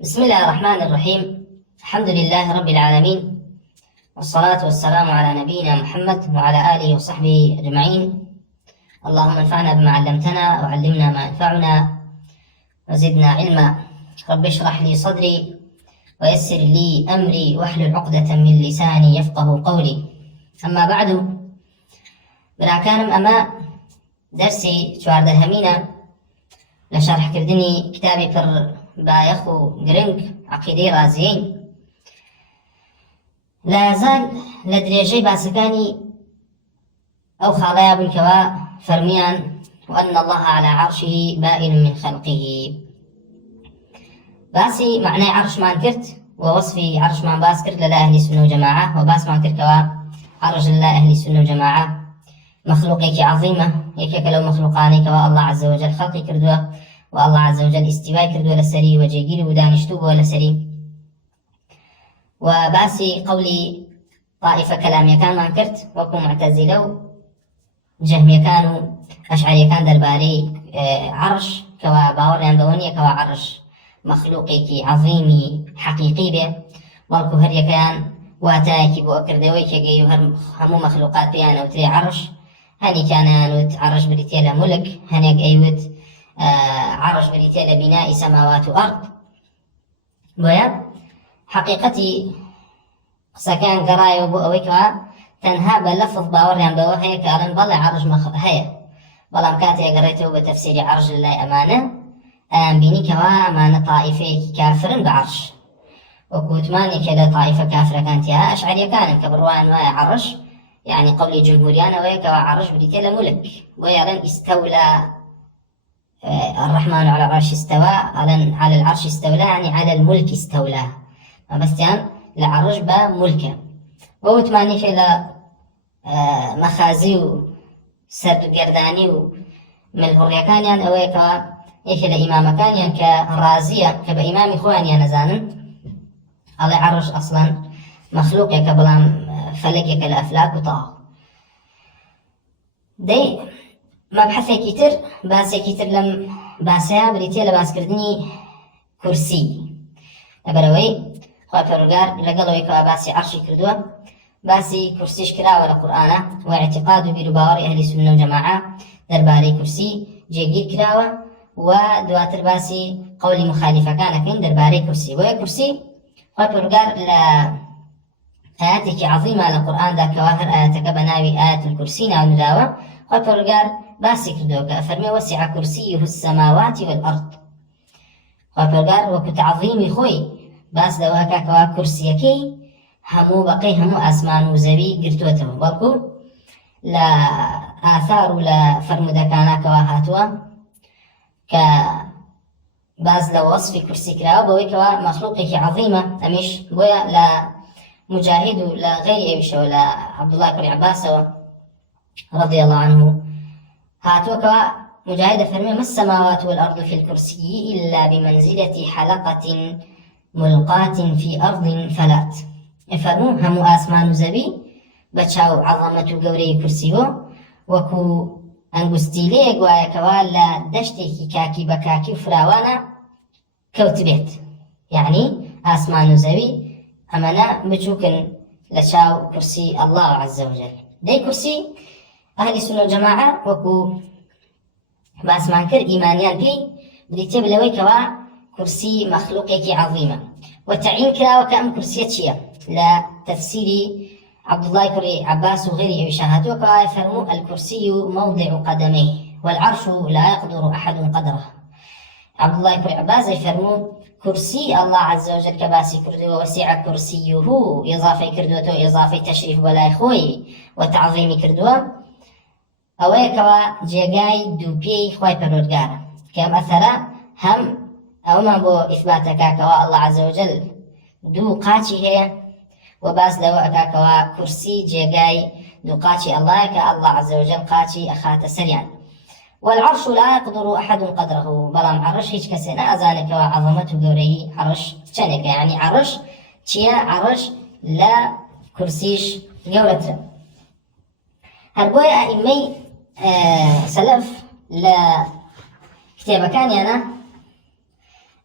بسم الله الرحمن الرحيم. الحمد لله رب العالمين، والصلاة والسلام على نبينا محمد وعلى آله وصحبه أجمعين. اللهم انفعنا بما علمتنا وعلمنا ما ينفعنا وزدنا علما. رب اشرح لي صدري ويسر لي أمري واحلل عقدة من لساني يفقه قولي. أما بعد، براكانم أما درسي چواردە همينة لشرح كردني كتابي پر بايخو گرنگ عقيدة رازيين. لا يزال لدريجي باسكاني أو خاليا بالكوا فرميان وأن الله على عرشه بائن من خلقه. باسي معنى عرش مان كرت ووصفي عرش مان باس كرت للا أهل السنة والجماعة، وباس مان كرت كوا عرش للا أهل السنة والجماعة مخلوقك عظيمة يكيك لو مخلوقاني كوا الله عز وجل خلقي كردوه، والله عز وجل استواء كردوه لسري وجيجيري ودانشتوبه لسري. وباسي قولي طائفة كلامي كان ما كرت وكم معتزلة جهمي كانوا أشعري كان درباري عرش كوا باوريان بونية كوا عرش مخلوقي عظيمي حقيقي به، والكو هر كان واتاكي بو أكردوي كي همو مخلوقات بيانا وتري عرش. هني كان يانوت عرش بريتيلا ملك، هنيك أيوت عرش بريتيلا بناء سماوات وأرض. ويا حقيقتي سكان قرايو بو أويكوا تنها بلفظ باوريان بو هيك أرن بلا عرش هيا بلا مكاتي قريته بتفسير عرش لله أمانة بيني كوا أمانة طائفة كافر بعرش، وكوتماني كلا طائفة كافرة كانت يا أشعرية كان كبروان ويا عرش، يعني قولي جمهوريانا ويكوا عرش بريتيلا ملك. ويا لن استولى الرحمن على العرش استوى، على العرش استولى يعني على الملك استولى، بس يعني لعرش با ملكه. ووتماني كلا مخازي سرد قرداني من الهوريا كان يعني أويكوا يكلا إمام كان يعني كرازية كبإمام إخواني نزانن على عرش أصلا مخلوق كبلام فلك كالأفلاك وطاق دي مبحثي كتير باسي كتير لم باسيا بريتيا لباس كردني كرسي أبروي خواه فرقار لقلوي كوا باسي عرشي كردوه باسي كرسيش كراوة لقرآن واعتقاد برباوري أهل السنة والجماعة درباري كرسي جيجير كراوة، ودواتر باسي قولي مخالفة كان كين درباري كرسي. ويا كرسي خواه فرقار آياتك عظيمة للقرآن ذا كواهر آياتك بناوي آيات الكرسي ناو نداوة. خواه فرقار باسي كردوك فرمي وسع كرسيه السماوات والأرض. خواه فرقار وكو تعظيمي خوي باس دواكا كوا كرسيكي همو بقي همو أسمان وزوي قرتوته بلكو لا آثار ولا فرمودا كانا كوا هاتوا باز لو وصف كرسي كراو بوي كوا مخلوقك عظيمة أمش بويا لا مجاهد لا غير أيش ولا عبد الله بن عباس رضي الله عنه هاتوا كوا مجاهد فرمي ما السماوات والأرض في الكرسي إلا بمنزلة حلقة ملقاة في أرض فلات. فرمو همو آسمان زبي بچاو عظمة قوري كرسيو وكو أنگستيلي قوايا كوالا دشتي كاكي بكاكي وفراوانا كوتبيت، يعني آسمان زبي أمانا بچوكن لشاو كرسي الله عز وجل. دي كرسي أهل السنة والجماعة وكو باسمان كر إيمانيان بي بريتب لوي كوا كرسي مخلوقك عظيمة. وتعين كلا وكأم كرسيتشيا لا تفسيري عبد الله بن عباس وغيره يشاهدوا كوا يفرموا الكرسي موضع قدميه والعرش لا يقدر أحد قدره. عبد الله بن عباس يفرموا كرسي الله عز وجل كباسي كردو وسع كرسيه إضافة كردوته إضافة تشريف ولا خوي وتعظيم كردو أوي كوا جيجاي دوبي خوي برودجار كم أثر هم أو ما بو إثباتك كوا الله عز وجل دو قاتي هي وباس لو أكاكوا كرسي جيجاي دو قاتي الله كالله عز وجل قاتي أخات سريان. والعرش لا يقدر أحد قدره بلام عرش هيج كسينا أزانك وعظمته قوري عرش شنك يعني عرش تيا عرش لا كرسيش قورته. هربوي أئمي سلف لا كتابة كان يانا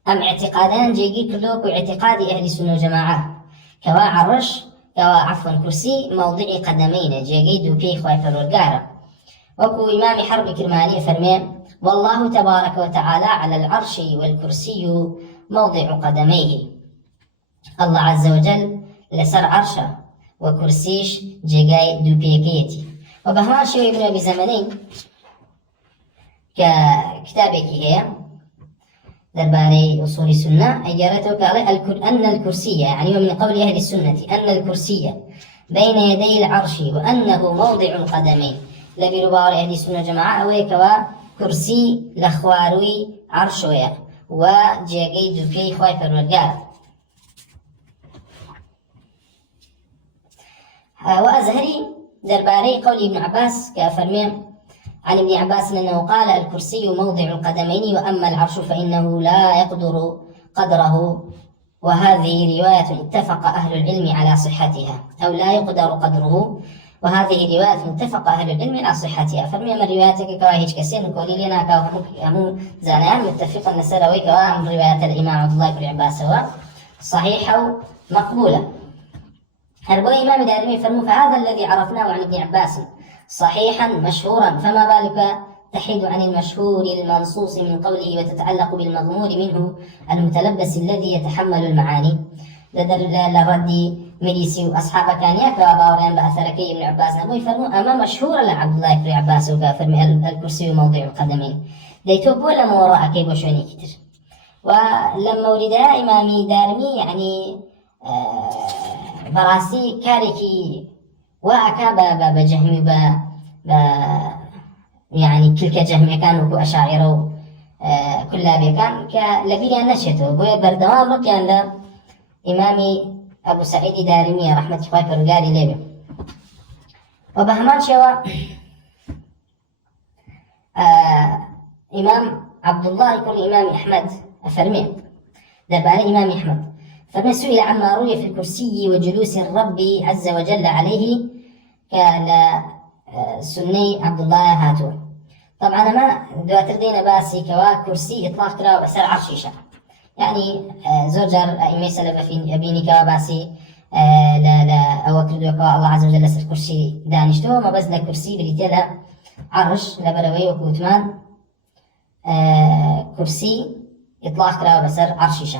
أم اعتقادان جيجي كلوك واعتقاد أهل السنة والجماعة كوا عرش كوا عفوا كرسي موضع قدمين جيجي دو بي خواي فرورقارة وكو إمام حرب كرماني فرمي والله تبارك وتعالى على العرش والكرسي موضع قدميه. الله عز وجل لسر عرشه وكرسيش جيجاي دو بيكيتي. وبهما شوي ابن أبي زمنين ككتابك هي درباري أصول السنة أجارته قال أن الكرسي يعني ومن قول أهل السنة أن الكرسي بين يدي العرش وأنه موضع القدمين لبربار أهل السنة جماعة ويكوا كرسي لخواروي عرشويا وجيجي دوكي خواي فرورقار. وأزهري درباري قول ابن عباس كفرمي عن ابن عباس أنه قال الكرسي موضع القدمين وأما العرش فإنه لا يقدر قدره. وهذه رواية اتفق أهل العلم على صحتها أو لا يقدر قدره وهذه رواية اتفق أهل العلم على صحتها. فرمي من رواياتك كواهيج كسين قولي لنا كواهمو زانان متفقا نسروي كواهم رواية الإمام عبد الله بن عباس صحيحة مقبولة. هربوي إمام دارمي فرمو فهذا الذي عرفناه عن ابن عباس صحيحا مشهورا فما بالك تحيد عن المشهور المنصوص من قوله وتتعلق بالمضمون منه المتلبس الذي يتحمل المعاني. لردي مليسي وأصحاب كانيا كباوريان بأثركي ابن عباس نبوي فرمو أما مشهورا لعبد الله بن عباس وكافرمي الكرسي موضع القدمين ديتو بولا ما وراء كيبو شويني كتر. ولما ولد إمامي دارمي يعني براسي كاركي وأكا بجهمي يعني كل كجهمي كانوا أشاعروا كلها بيكان كلبيريا نشته بويا بردوام رقيان لا إمامي أبو سعيد دارمي رحمة الله فرقاري ليبي. وبهمان شوا إمام عبد الله يقول إمام أحمد أفرمي درباري إمام أحمد فمن سئل عما روي في الكرسي وجلوس الرب عز وجل عليه كان سني عبد الله هاتو. طبعا ما دواتر دينا باسي كوا كرسي إطلاق كلا وبسر عرشيشة يعني زوجر أئمة سلف في أبيني كوا باسي لا أوكل كوا الله عز وجل سر كرسي دانشتو ما بس كرسي بريتلا عرش لبروي وكوتمان كرسي إطلاق كلا وبسر عرشيشة.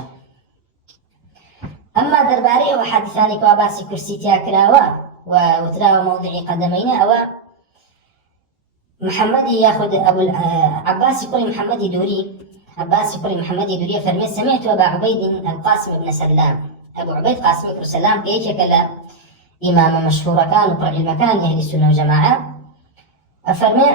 أما درباري وحادثاني كواباسي كرسي تياكراوا وتراوا موضعي قدمين أو محمد ياخذ أبو عباس يقول محمد دوري عباس يقول محمد دوري فرمي سمعت أبا عبيد القاسم بن سلام أبو عبيد قاسم بن سلام كيش كلا إمام مشهور كان وقرع المكان أهل السنة والجماعة فرمي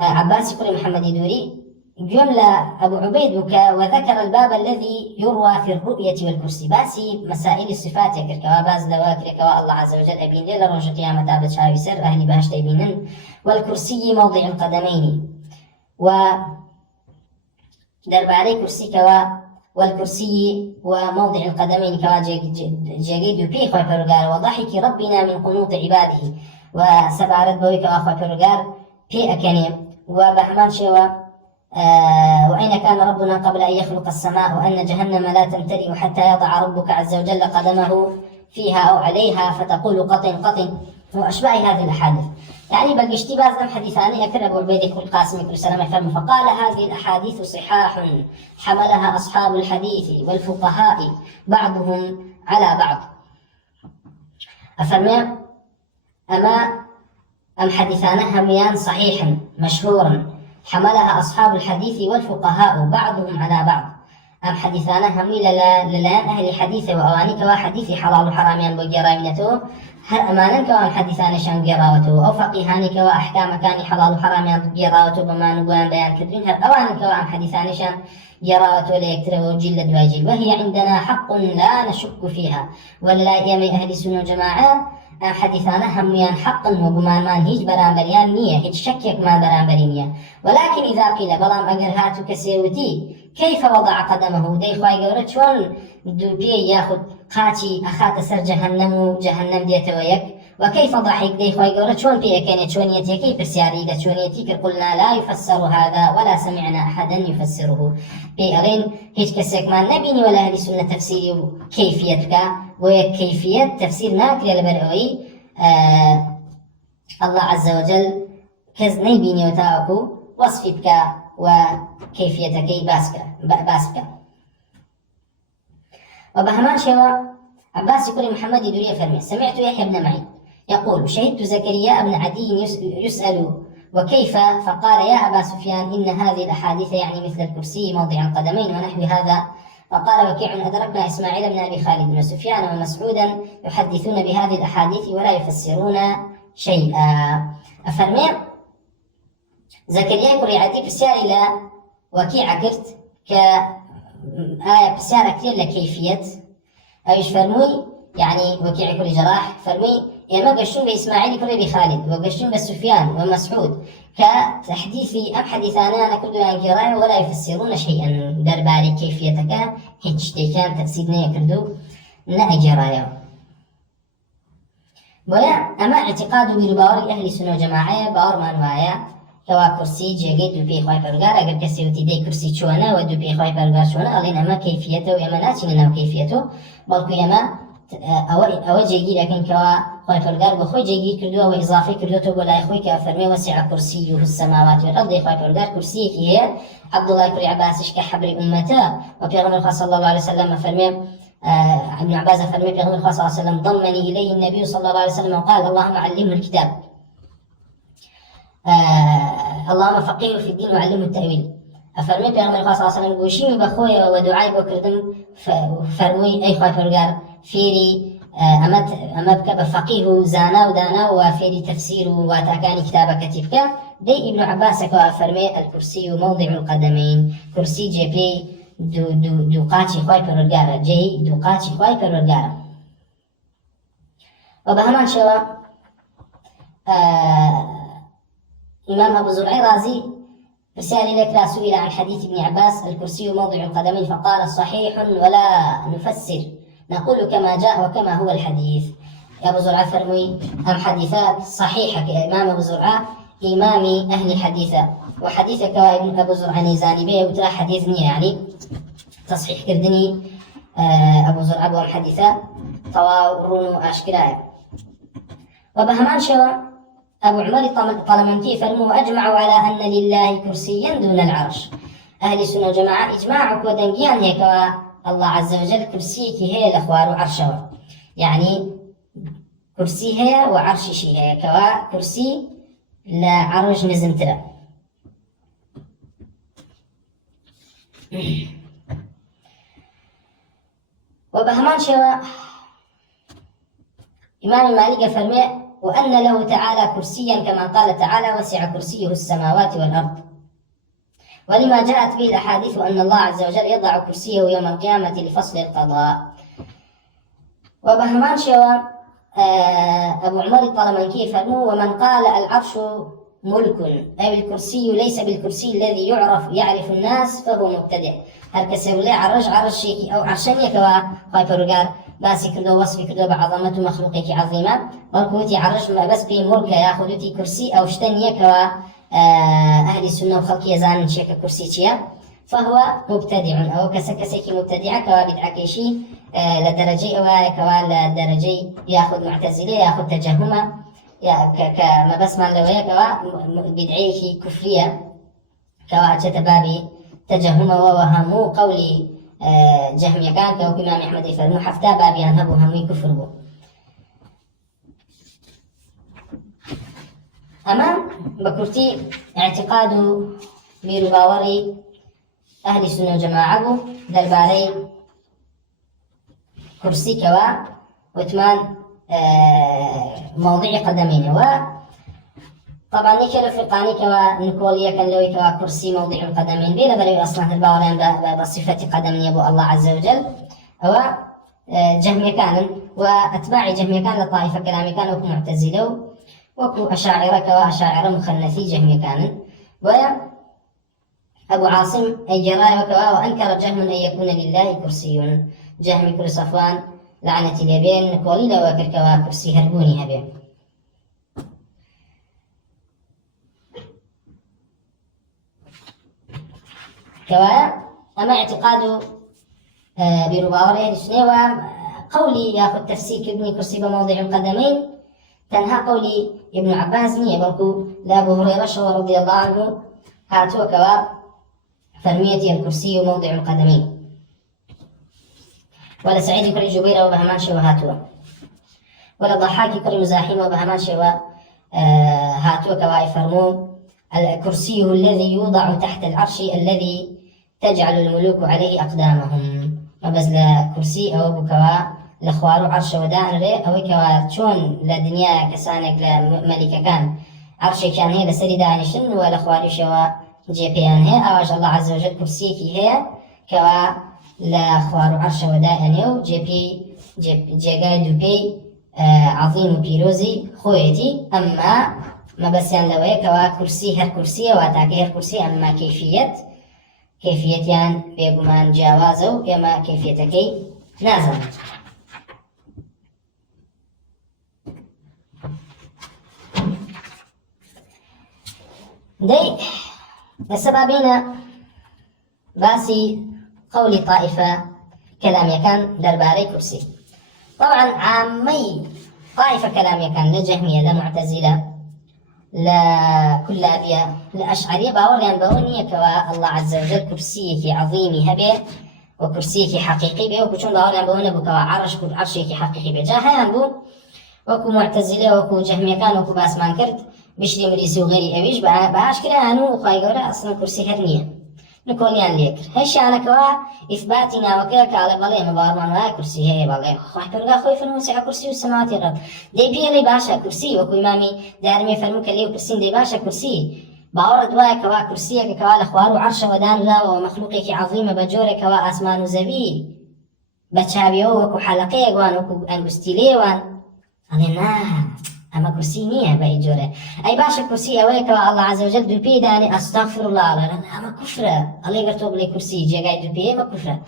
عباس يقول محمد دوري جملة أبو عبيد وذكر الباب الذي يروى في الرؤية والكرسي باسي مسائل الصفات يكركوا باز دواكر كوا الله عز وجل أبين ليلة رجع قيامة أبد شاوي سر أهل بهشت يبينن والكرسي موضع القدمين ودرباري كرسي كوا والكرسي وموضع القدمين كوا جيد بي خوي فرقار وضحك ربنا من قنوط عباده وسبارت بوي كوا خوي فرقار بي أكني وبحمان شوا وأين كان ربنا قبل أن يخلق السماء وأن جهنم لا تمتلئ حتى يضع ربك عز وجل قدمه فيها أو عليها فتقول قطن قطن وأشباه هذه الأحاديث. يعني بل اشتباز لم حديثاني أكر أبو عبيد كل قاسم كل سلام يفهم فقال هذه الأحاديث صحاح حملها أصحاب الحديث والفقهاء بعضهم على بعض. أفرمي أم حديثانا هميان صحيحا مشهورا حملها أصحاب الحديث والفقهاء بعضهم على بعض أم حديثانا همي للان أهل حديث وأواني كوا حديث حلال وحراميان بجرائمنته هل أمانا كوا حديثان شان جراوته أو فقيهان كوا أحكام كان حلال وحراميان بجراوته بما نبوان بيان كدرين هل أوان كوا حديثان شان جراوته ليكتره جلد واجل وهي عندنا حق لا نشك فيها ولا يمي أهل السنة جماعة حديثانا هميان حقا وقمان هيج برامبريان نية هيج شكيك ما برامبرينية ولكن إذا قيل بلام أقر هاتو كسيوتي كيف وضع قدمه دي خواهي قورت شون دوبيه ياخد قاتي أخات سر جهنم ديته ويك وكيف ضحك دي خوي قولة شون بيه كان شونيتي كي برسياري لا شونيتي قلنا لا يفسر هذا ولا سمعنا أحدا يفسره بيغين هيك كسك ما نبيني ولا أهل السنة تفسيري كيفيتك وكيفية تفسير ناكري لبرعوي الله عز وجل كز نبيني وتاكو وصفك وكيفيتك باسك وبهمان شوى عباس يقول محمد يدوري فرمي سمعت يحيى بن معين يقول شهدت زكريا بن عدي يسأل وكيف فقال يا أبا سفيان إن هذه الأحاديث يعني مثل الكرسي موضع القدمين ونحو هذا فقال وكيع أدركنا إسماعيل بن أبي خالد وسفيان ومسعودا يحدثون بهذه الأحاديث ولا يفسرون شيئا أفرمي زكريا يقول عدي بسيار إلى وكيع كرت كآية بسيار كثير لكيفية أيش فرموي يعني وكيع كل جراح فرمي ما قشون بإسماعيل كل بخالد وقشون بسفيان ومسعود كتحديث أم حديثانا أنا كل أنكراء ولا يفسرون شيئا درباري كيفيتك هيك كان تفسيرنا يكردو نأجرايا ويا أما اعتقاد برباور أهل السنة والجماعة باور مانوايا كوا كرسي جيجي دو بي خواهي برغار اگر كسي وتيدي كرسي چوانا ودو بي خواهي برغار چوانا ألين أما كيفيته ويما ناتشين كيفيته بلکو يما او جيجي لكن كوا خواهي برغار بخوي جيجي كردو وإضافي كردو تو بولاي خوي كأفرمي وسع كرسيه السماوات والأرض خواهي برغار كرسيه كي هي عبد الله كري عباسش كحبر أمته وبيغمر صلى الله عليه وسلم أفرمي ابن عباس أفرمي بيغمر صلى الله عليه وسلم ضمني إليه النبي صلى الله عليه وسلم وقال اللهم علمه الكتاب اللهم فقهه في الدين وعلمه التأويل أفرمي بيغمر صلى الله عليه وسلم قوشيمي بخويا ودعاي بكردم فرموي أي خواهي فرقار فيري أمبك بفقيه زانا ودانا وفيري تفسير واتاكاني كتابة كتبك دي ابن عباس أفرمي الكرسي موضع القدمين كرسي جي بي دو قاتي خواهي فرقار جي دو قاتي خواهي فرقار وبهمان شوى إمام أبو زرعي رازي رسالة لك لا سئل عن حديث ابن عباس الكرسي موضع القدمين فقال صحيح ولا نفسر نقول كما جاء وكما هو الحديث يا أبو زرعة فرمي أم حديثات صحيحة كإمام أبو زرعة إمام أهل حديثة وحديثك وابن أبو زرعة نيزاني به وترى حديثني يعني تصحيح كردني أبو زرعة وأم حديثة طواورون وأشكراء وبهمان شوى أبو عمر الطلمنكي فرموه أجمعوا على أن لله كرسيا دون العرش أهل السنة والجماعة إجماع ودنقيان هيك الله عز وجل كرسيك هي الأخوار وعرشه يعني كرسي هي وعرشي هي كوا كرسي لا عرش نزمتلا وبهمان شوى إمام مالك فرمي وأن له تعالى كرسيا كما قال تعالى وسع كرسيه السماوات والأرض ولما جاءت به الأحاديث أن الله عز وجل يضع كرسيه يوم القيامة لفصل القضاء وبهمان شوى أبو عمر الطلمنكي فرموا ومن قال العرش ملك أي الكرسي ليس بالكرسي الذي يعرف الناس فهو مبتدع هل كسر عرشيك أو عرشنيك وخايبرغار باسي كردو وصفي كردو بعظمة مخلوقك عظيمة بلكوتي عرش ما بس بي ملك ياخذتي كرسي أو شتنيك أهل السنة وخلق يزان شيك كرسي تيا فهو مبتدع أو كسكسيك مبتدع كوا بدعكيشي لدرجي أو كوا لدرجي ياخذ معتزلة ياخذ تجهمة كما بس ما لويا كوا بدعيك كفرية كوا بابي تجهمة ووهمو قولي جهمية كان كو إمام أحمد يفرمو حفتا بابي أنهبو همي كفر بو أما بكرتي اعتقاد ميرو باوري أهل السنة والجماعة بو درباري كرسي كوا وثمان موضع قدمين طبعا نكر فرقاني كوا نكوليا كان لوي كوا كرسي موضع القدمين بلا بل اصلا الباورين بصفة قدم يبو الله عز وجل هو جهمي كان واتباع جهمي كان الطائفة كلامي كان وكو معتزلة وكو اشاعرة كوا اشاعرة مخنثي جهمي كان ويا ابو عاصم اي جراي وكوا وانكر جهم ان يكون لله كرسي جهمي كل صفوان لعنة اليبين نكولي لو كركوا كرسي هربوني هبين كوا أما اعتقاد برباوري أهل السنة وقولي ياخذ تفسير كابن كرسي بموضع القدمين تنها قولي ابن عباس نية بلكو لا أبو هريرة رضي الله عنه هاتوا كوا فرمية الكرسي موضع القدمين ولا سعيد كل جبير وبهمان شوا هاتوا ولا ضحاك كل مزاحم وبهمان شوا هاتوا كوا فرمو الكرسي الذي يوضع تحت العرش الذي تجعل الملوك عليه أقدامهم وبزل كرسي أو بكوا لخوارو عرش ودان ري أو كوا شون لدنيا كسانك لملكة كان عرش كان هي لسري دانشن ولخواري شوا جيبيان هي أواج الله عز وجل كرسي كي هي كوا لخوارو عرش ودان جيغاي دوبي عظيم بيروزي خويتي أما ما بس يعني لوي كوا كرسي هر كرسي واتاكي هر كرسي أما كيفية يعني بيقومان جاوازو يما كيفيتكي نازل دي السبابين باسي قولي طائفة كلام يكن درباري كرسي طبعا عامي طائفة كلام يكن لجهمية لمعتزلة لا كلابية الأشعرية باوريان باورنية كوا الله عز وجل كرسيك عظيمي هبه وكرسيك حقيقي به وكشون باوريان باورنا بكوا عرشك حقيقي به جاهيان بو وكو معتزلة وكو جهمية كان وكو باسمان كرت بشري مريسي وغيري أبيش باش كده أنو وخاي قورا أصلا كرسي هرنية نكوليان ليكر هش أنا كوا إثباتنا وكيك على بالي مبارمان وها كرسي هي بالي خاي كرغا خوي فنوسع كرسي والسماوات الأرض دي بيه لي باشا كرسي وكو إمامي دارمي فرمو كليو كرسين دي باشا كرسي باورد وها كوا كرسيك كوا لخوار وعرش ودان لا ومخلوقك عظيمة بجورك كوا أسمان وزبي بتشابيو وكو حلقي وان وكو أنجستيلي وان أنا أما كرسي نية بأي جورة أي باشا كرسي أويك الله عز وجل دوبي داني أستغفر الله لأن أما كفرة الله يقرتوب لي كرسي جاقاي دوبي أما كفرة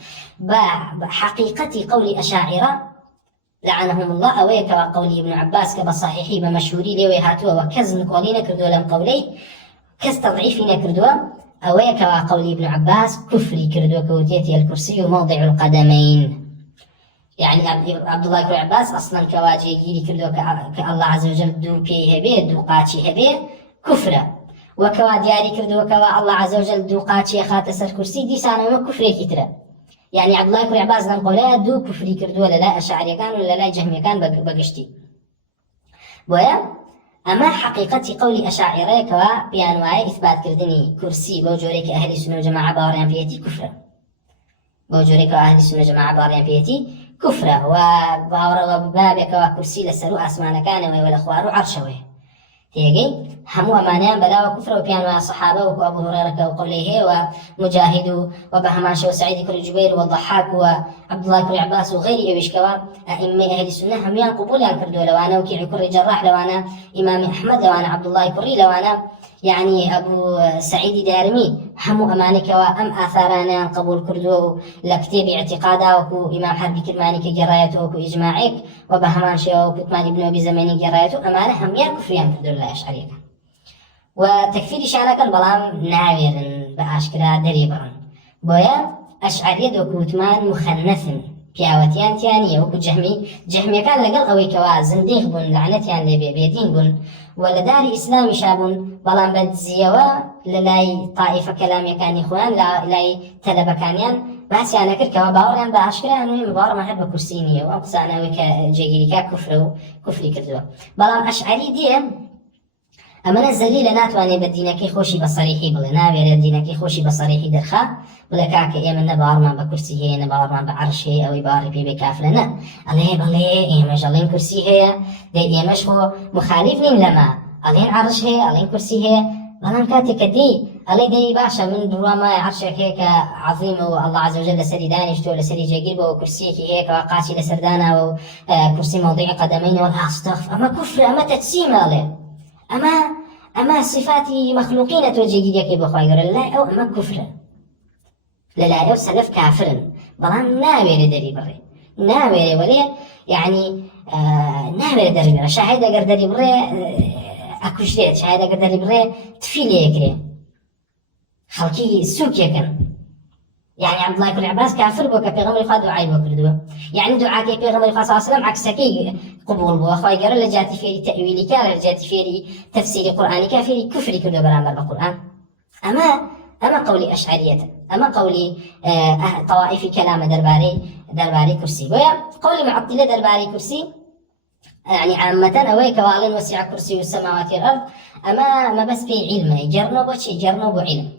بحقيقة قولي أشاعرة لعنهم الله أويك قولي ابن عباس كبصحيحي بمشهوري لي ويهاتوا وكز نقولين كردوا لهم قولي كز تضعيفين كردوا أويك قولي ابن عباس كفري كردوا كوتيتي الكرسي موضع القدمين يعني عبد الله بن عباس اصلا كواجي يجي كردو كالله عز وجل دو بي هبه دو قاتشي هبه كفره وكوا دياري كردو كوا الله عز وجل دو قاتشي خات سر كرسي دي سانه ما كفري كتره يعني عبد الله بن عباس لم قولا دو كفري كردو ولا لا اشعري كان ولا لا جهمي كان بقشتي ويا اما حقيقه قولي اشاعره كوا بيانواي اثبات كردني كرسي بوجوريك اهل السنه والجماعه باوريان فيتي كفره بوجوريك اهل السنه والجماعه باوريان فيتي كفرة وبابك وكرسي لسرو أسمان كان ولا خوارو عرشوه تيجي همو أمانيان بلا وكفر وكانوا صحابة وأبو هريرة وقوليه ومجاهد وبهماش وسعيد كل جبير والضحاك وعبد الله كل عباس وغيره ويشكوا أئمة أهل السنة هم يان قبول يان كردوا لوانا وكيع كل جراح لوانا إمام أحمد لوانا عبد الله كري لوانا يعني أبو سعيد دارمي همو أمانك وأم آثارنا قبول كردو لكتاب اعتقادا وكو إمام حرب كرماني كجرايته وكو إجماعك وبهمان شيء وكتمان ابن أبي زماني جرايته أمانة هم يان كفريان كردو الله أشعريك وتكفير شانك البلام ناوير بأشكرا دريبرا بويا أشعرية وكوتمان مخنثن بياوتيان تيانية وكو جهمي كان لقل أوي كوا زنديق بن لعنتيان لبي بيدين بن ولا داري إسلامي شابون بلان بدزيوا للاي طائفة كلامي كان إخوان لاي تلبة كانيان بس يعني كركوا باوريان بأشكرا أنه مبارا ما هرب كرسينية وأقصانا ويكا جيجيكا كفري كردوا بلان أشعري دي أما الزليل ناتواني بدينكي خوشي بصريحي بلا ناوير دينكي خوشي بصريحي درخا بلا كاك إيمن نبارمان بكرسي هي نبارمان بعرش هي أو يباري بي بكافلنا الله بلي إيمش الله كرسي هي دي إيمش هو مخالفين لما الله عرش هي الله كرسي هي بلان كاتك دي الله دي باشا من برواما عرشك هيك عظيم والله عز وجل لسري دانشتو لسري جاقيبه وكرسيك هيك وقاشي لسردانا وكرسي موضع قدمين والأصطف أما كفر أما تجسيم الله أما صفاتي مخلوقين توجي يكي بخواي لا أو أما كفر لا أو سلف كافر بلان ناوير دري بري ناوير ولي يعني ناوير دري بري شاهد أقر دري بري أكوشتيت شاهد أقر دري بري تفيل يكري خلقي سوك يكن يعني عبد الله بن عباس كافر بو كبيغمبر خوا دعاء بكردو يعني دعاء كبيغمبر خوا صلى الله عليه وسلم عكسكي قبول بو اخوي قال لجاتي في تاويل كان لجاتي في تفسير قراني كافر كفر كردو برامبر بالقران اما قولي اشعريه اما قولي طوائف كلام درباري كرسي ويا قولي معطله درباري كرسي يعني عامة أويك وعلن وسع كرسي السماوات والأرض أما ما بس في علم يجرنوا بعلم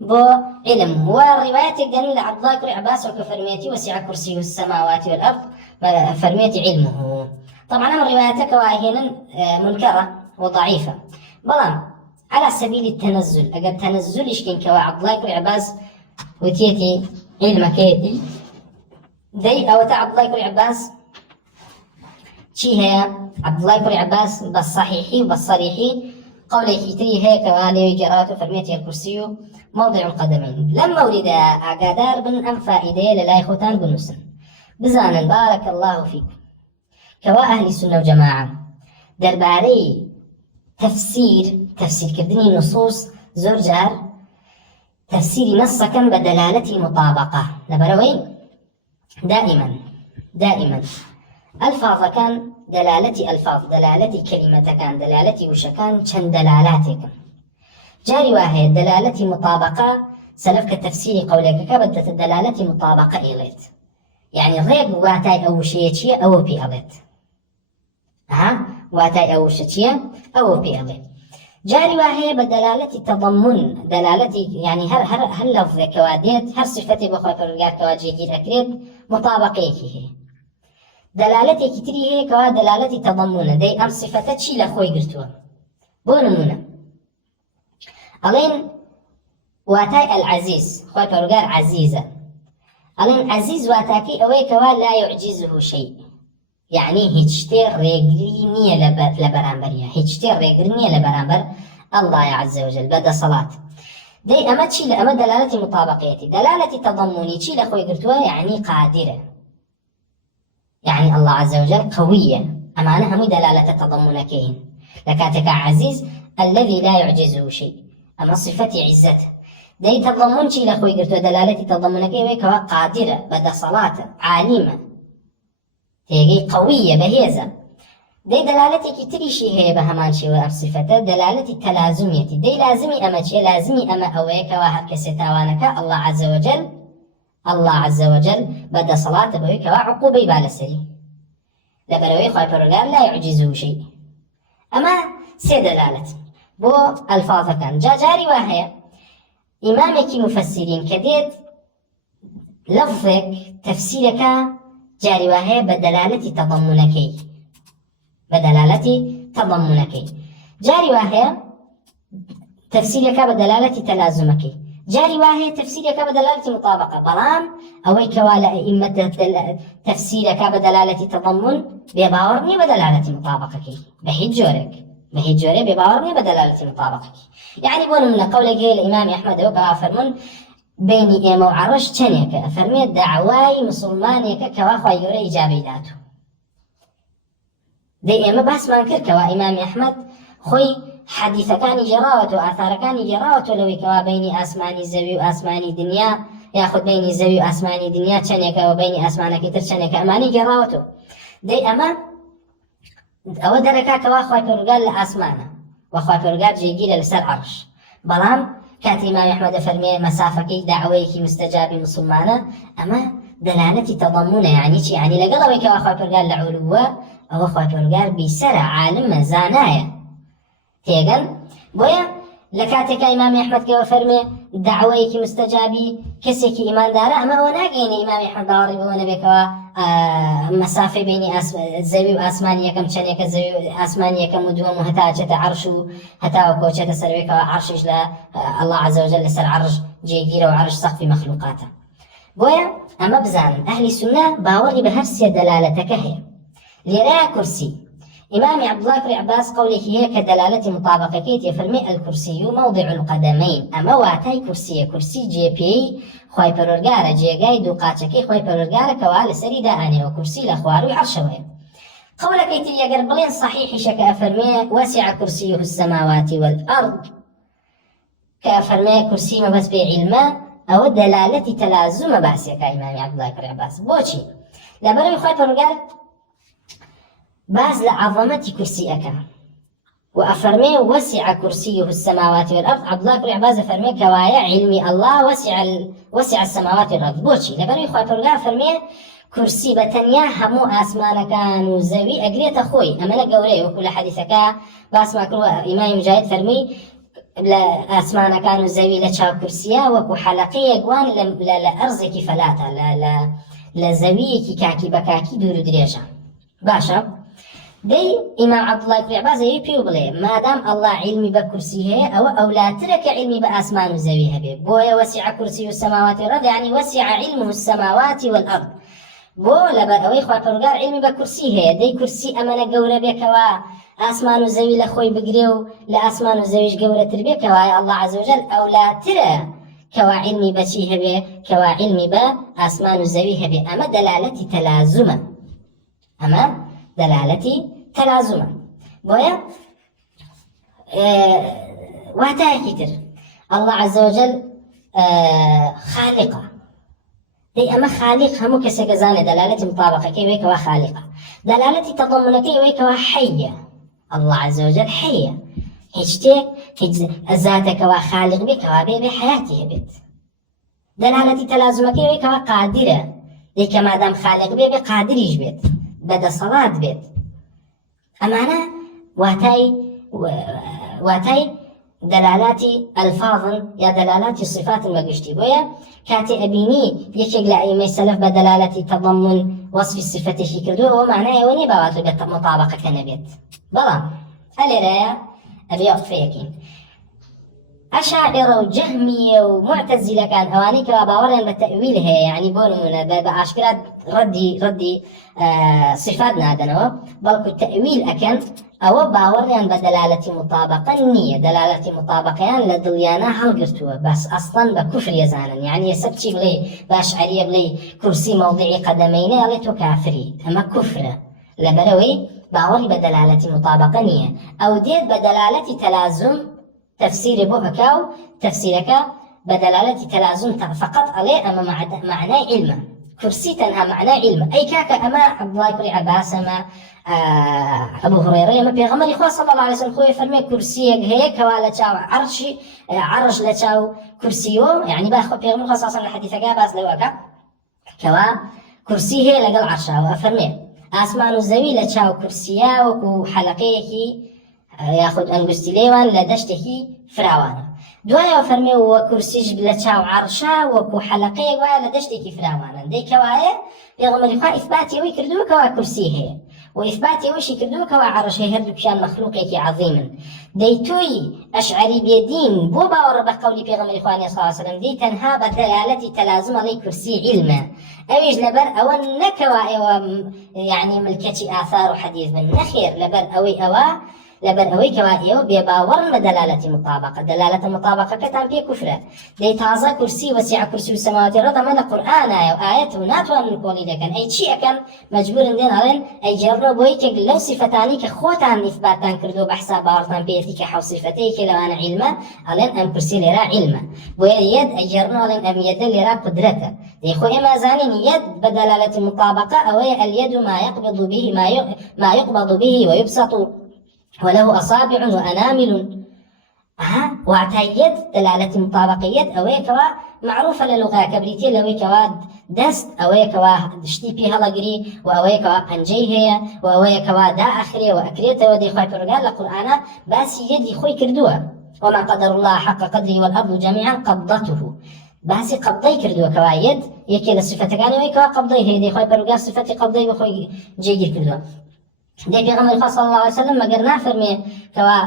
بعلم والروايات الدليل عبد الله بن عباس وكفرميتي وسع كرسي السماوات والأرض فرميتي علمه طبعا أما الروايات كواهنا منكرة وضعيفة بلان على سبيل التنزل أجل تنزل إشكين كوا عبد الله بن عباس وتيتي علمكيتي دي أو عبد الله بن عباس شي هي عبد الله بن عباس بالصحيحي وبالصريحي قوله تري هيك وعليه جراته فرميته الكرسي موضع القدمين لما ولد أقادار بن أم فائدة للا إخوتان بن مسلم بزانا بارك الله فيك كوا أهل السنة والجماعة درباري تفسير كردني نصوص زرجار تفسير نص كم بدلالة مطابقة لبروي دائما ألفاظ كان دلالة كلمة كان دلالة وشكان شن دلالاتك جاري واحد دلالة مطابقة سلف كتفسير قولك كبدت الدلالة مطابقة إليت يعني غيب واتاي أو شيء أو بي أليت واتاي أو شيء أو بي أليت جاري واحد بدلالة تضمن دلالة يعني هر لفظ كواديت هر صفتي بخوي فرقات كواجي جيد أكريت مطابقيك هي دلالتي كتري هي كوا دلالتي تضمن دي أم صفتة شي لخوي قرتوا بو نمونة ألين واتاي العزيز خوي فرقار عزيزة ألين عزيز واتاكي أوي كوا لا يعجزه شيء يعني هيتشتير ريقرينية لبرانبريا هيتشتير ريقرينية لبرانبر الله عز وجل بدا صلاة دي أما تشيل أما دلالة مطابقيتي دلالة تضمني تشيل أخوي قرتوا يعني قادرة يعني الله عز وجل قوية أما أنا هم دلالة تضمنكين لكاتك عزيز الذي لا يعجزه شيء أما صفة عزته دي تضمن تشيل أخوي قرتوا دلالة تضمنكين ويكوا قادرة بدا صلاة عالمة تيجي قوية بهيزة دي دلالتي كتري شي هي بهمان شي وصفته دلالة تلازميتي دي لازمي أما شي لازمي أما أويك وهب كستاوانك الله عز وجل بدا صلاة بويك وعقوبي بالسري لبروي خاي فرغار لا يعجزه شيء أما سي دلالة بو ألفاظ كان جاري واهية إمامك مفسرين كديت لفظك تفسيرك جاري واهية بدلالة تضمنك جاري واهية تفسيرك بدلالة تلازمك جاري واهية تفسيرك بدلالة مطابقة بلام أوي كوالا إمة تفسيرك بدلالة تضمن بيباورني بدلالة مطابقك بهيج جورك بيباورني بدلالة مطابقك يعني بون من قولك الإمام أحمد وقع فرمون بيني إيما وعرش تنيك فرمي دعواي مسلمانيك كواخوا يوري إجابي داتو دي إيما بس ما انكر كوا إمام أحمد خوي حديث كان جراوة وآثار كان جراوة لو كوا بين أسماني زوي وأسماني دنيا ياخذ بين زوي وأسماني دنيا تنيك وبين أسمانك ترشنك أماني جراوته دي أما أو دركا كوا خوي فرقال لأسمانه وخوي فرقال جيجي لسر عرش بلام كات إمام أحمد فرمي مسافكي دعويك مستجاب مسلمانة أما دلالة تضمن يعني لقلبك وأخوة فرقال لعلوة أو أخوة فرقال بسرع عالم زانايا تيغن بويا لكاتك إمام أحمد كوا فرمي دعويك مستجابي كسيك إيمان دارا أما وناقين إمام أحمد داري ونبكوا مسافة بين زوي وآسمانية كم شنيك زوي آسمانية كم مدوم وهتاجة عرشو هتا وكوشة سرويك عرشش الله عز وجل لسر عرش جيجير وعرش سقف مخلوقاته بويا أما بزان أهل السنة باوري بهرسية دلالتك هي لرا كرسي إمام عبد الله بن عباس قوله هي كدلالة مطابقة كيت يفرمي الكرسي موضع القدمين أما واتاي كرسي جي بي خوي پروردگار جێگای دوو قاچەکەی خۆی پەروەردگارە کەوا لەسەری دائانێەوە کورسی لە خوار و عەرشەوەیە قەولەکەی تر ئەگەر بڵێن صحیحیشە کە ئەفەرمێ وەسع كرسيه السماوات والأرض كأفرمي كرسي ما بس بعلمه أو دلالة تلازم باسي كإمام عبد الله بن عباس بوشي لبرم خوي فرقال باز لعظمة كرسي أكا وأفرمي وسع كرسيه السماوات والأرض. عبد الله بن عباس فرمي كوايا علمي الله وسع السماوات والأرض بوشي لبرم خوي فرقال فرمي كرسي بتنيا همو آسمان كانوا زوي أقريت أخوي أما قوري وكل حديثك باس ما كرو إمام مجاهد فرمي لا آسمان كانوا زوي لشاو كرسيا وكو حلقية قوان لأرزك فلاتا لا زوي كاكي بكاكي دور دريجا باشا دي إمام عبد الله بن عباس يبيو بلي ما دام الله علمي بكرسيه أو لا ترك علمي بآسمان زويها به بويا وسع كرسي السماوات والأرض يعني وسع علمه السماوات والأرض بو لبر أوي خوات فرقار علمي بكرسيه دي كرسي أمانة قورة بكوا آسمان زوي لخوي بقريو لآسمان زويش قورة تربية كوا الله عز وجل أو لا ترى كوا علمي بشيها به كوا علمي بآسمان زويها به أما دلالة تلازمة أما دلالة تلازمة بويا واتاي كتر الله عز وجل خالقة دي أما خالق همو كسكزانة دلالة مطابقة كي ويكوا خالقة دلالة تضمن كي ويكوا حية الله عز وجل حية هجتك ذاتك وخالق بك وبي حياته بيت دلالة تلازم كي ويكوا قادرة دي كما دام خالق بي قادر يجبت بدا صلاة بيت أمانا واتاي دلالات ألفاظ يا دلالات صفات المقشتي بويا كاتي أبيني يكيق لأي سلف بدلالة تضمن وصف الصفة شكردو ومعناه وني بواتو مطابقة كنبيت بلا هل رايا أبي أطفيكين أشاعرة وجهمية ومعتزلة كان أواني كباورين بالتأويلها يعني بونمونا بأشكرات ردي صفاتنا هذا بل التأويل أكن أو باورين بدلالة مطابقة النية دلالة مطابقة لدليانا هلقرتوا بس أصلا بكفر يزانا يعني يسبتي بلي باشعرية بلي كرسي موضعي قدمين يليتو كافري أما كفر لبروي باوري بدلالة مطابقة نية أو ديت بدلالة تلازم تفسير بوهكاو تفسيرك بدلالة تلازم فقط عليه أما معناه علما كرسي تنها معناه علما أي كاك أما عبد الله بن عباس أما أبو هريرة أما بيغمر إخوة صلى الله عليه وسلم خوي فرمي كرسي هيك ولا تشاو عرش لتشاو كرسيو يعني باخو بيغمر صلى الله عليه وسلم الحديث باس لوكا كوا كرسي هي لقل عرشا وأفرمي آسمان الزوي لتشاو كرسيا وكو حلقيكي ياخذ أنجستي ليوان لدشته فراوانا دوايا فرمي وكرسيج بلتشاو عرشا وكو حلقية ولا دشتك فراوانا دي كوايا يغمر إخوة إثباتي ويكردوك كوا كرسيه وإثباتي وش يكردوك كوا عرشه هردو كشان مخلوقك عظيما ديتوي أشعري بيدين بو باور بقولي بيغمر إخواني صلى الله عليه وسلم دي تنها بدلالة تلازم علي كرسي علما أويج لبر أو النكوا يعني ملكتي آثار حديث من نخير لبر أوي كوائيو بباورن بدلالة مطابقة دلالة مطابقة كتان بي كفرة دي تازا كرسي وسع كرسي السماوات والأرض من القرآن آية وناتوان نقولي لكن أي شيء كان مجبور دين علن أي جربوا يكك لو صفتاني كخوتان إثباتان كردو بحساب باورتان بيتي كحو صفتيك لو أنا علما علن أم كرسي لرا علما ويد أي جربوا علن أم يد لرا قدرته دي خو إما زانين يد بدلالة مطابقة أو اليد ما يقبض به ويبسط وله أصابع وأنامل واعتيد دلالة مطابقية أويكوا معروفة للغة كبريتي لويكوا دست أويكوا دشتي بيها لقري وأويكوا أنجي هي وأويكوا دا أخري وأكريته ودي خوي برقال لقرآن بس يدي خوي كردوا وما قدر الله حق قدره والأرض جميعا قبضته بس قبضي كردوا كوا يد يكي لصفة كان ويكوا قبضي هي دي خوي برقال صفة قبضي وخوي جيجي كردوا دي بيغمر صلى الله عليه وسلم ما قرنا فرمي كوا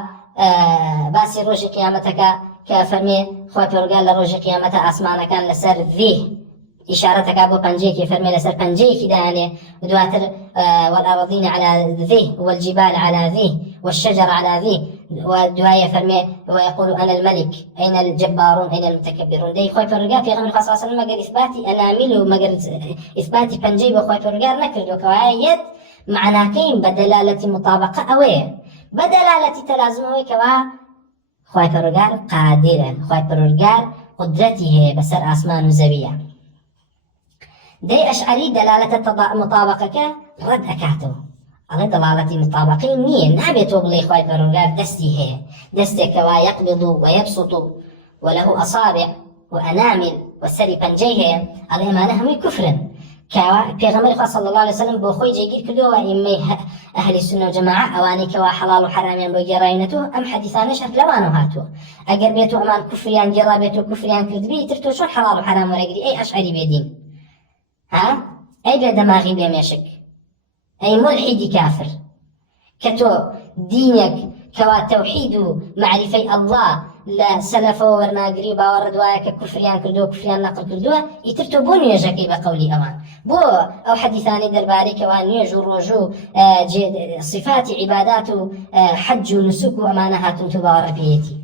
باسي روجي قيامتك كفرمي خوي برقال لروجي قيامته أسمانا كان لسر ذيه إشارتك أبو بنجيكي فرمي لسر بنجيكي داني ودواتر والأراضين على ذيه والجبال على ذيه والشجر على ذيه ودواية فرمي ويقول أنا الملك أين الجبارون أين المتكبرون دي خوي برقال في غمر صلى الله عليه وسلم ما قال إثباتي أنامل وما قال إثباتي بنجي وخوي برقال نكردو كوايد معناكين بدلالة مطابقة أوي بدلالة تلازم أوي كوا خوای پەروەردگار قادرە، خوای پەروەردگار قدرەتی هەیە بەسەر ئاسمان و زەویە. دەی ئەشعەری دەلالەتە مطابقەکە ڕەت ئەکاتەوە، ئەڵێ دەڵالەتی مطابقی نییە، نابێت تۆ بڵێ خوای پەروەردگار دەستی هەیە، دەستێکەوە یەقبض وەیەبسط وله أصابع وأنامل وسەری پەنجەی هەیە، ئەڵێ ئەمانە هەمووی کوفرن. پێغەمبەری خوا صلی الله عليه وسلم بۆ خۆی جێگیر کردووە ئیمەی ئەهلی سونە و جەماعە ئەوانەی کەوا حەڵاڵ و حرامێن بۆ گێڕاینەتەوە، ئەم حەدیثانەش هەر لەوانەوە هاتووە. ئەگەر بێت و ئەمان کوفریان گێڕا بێت و کوفریان کردبی تر تۆ چۆن حەڵاڵ و حرام وەرەگری؟ ئەی ئەشعەری بێدین، ها ئەی بێ دەماغی بێمێشک، ئەی ملحیدی کافر کە تۆ دینێک کەوا تەوحید و معریفەی ئەڵڵا لە سەلەفەوە وەرناگری و باوەڕت وایە کە کوفریان کردووە کوفریان نەقڵ کردووە، ئیتر تۆ بۆ نوێژەکەی بە قەولی ئەوان، بۆ ئەو حەدیثانی دەربارەی کەوا نوێژ و ڕۆژ و صفاتی عیبادات و حەج و نسوک و ئەمانە هاتون تۆ باوەڕ پێیەتی.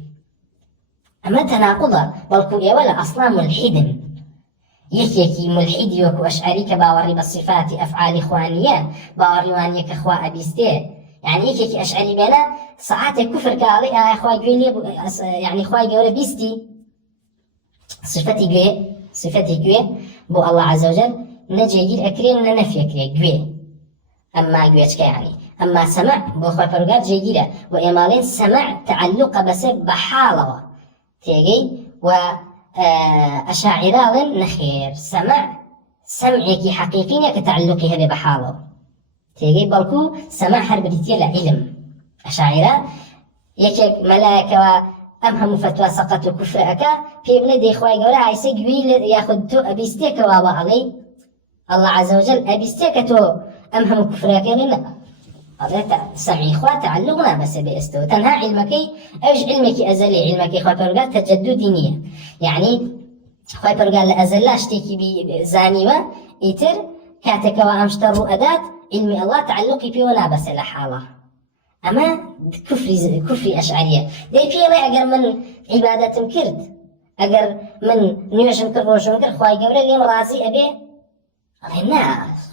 ئەمە تەناقوڵە، بەڵکو ئێوە لە ئەسڵا ملحیدن. یەکێکی ملحیدی وەکو ئەشعەری کە باوەڕی بە صفاتی ئەفعالی خوانیە، باوەڕی وانیە کە خوا ئەبیستێ، يعني يكي أشعري بينا ساعات كفر كالي أخوي قولي يعني خوي جوري بيستي صفتي جوي بو الله عز وجل نجي يجير أكرين ننفي أكرين جوي أما جويتك يعني أما سمع بو خوي فرقات جيجيرة وإمالين سمع تعلق بس بحالة تيجي و أشاعرة نخير سمعك حقيقية كتعلقي هذا بحالة تيجي بالكو سماع حربتي لعلم أشاعرة يكيك ملاك أمهم فتوى سقط كفر أكا في بلدي إخوائي قولا عيسى قويل ياخد تو أبيستيك وابا علي الله عز وجل أبيستيك تو أمهم كفر أكا لنا سمعي إخوة تعلقنا بس بإستو تنها علمكي أيش علمك أزلي علمك إخوة برقات تجدد دينية يعني إخوة برقات لأزلاش تيكي بزانيوة إيتر كاتك وأمشتر أدات علمي الله تعلقي فيه ولا بس لحالة أما كفري أشعرية دي في الله أجر من عبادة كرد أجر من نيوشن كر روشن كر خواي جبر اللي مرازي أبي هنا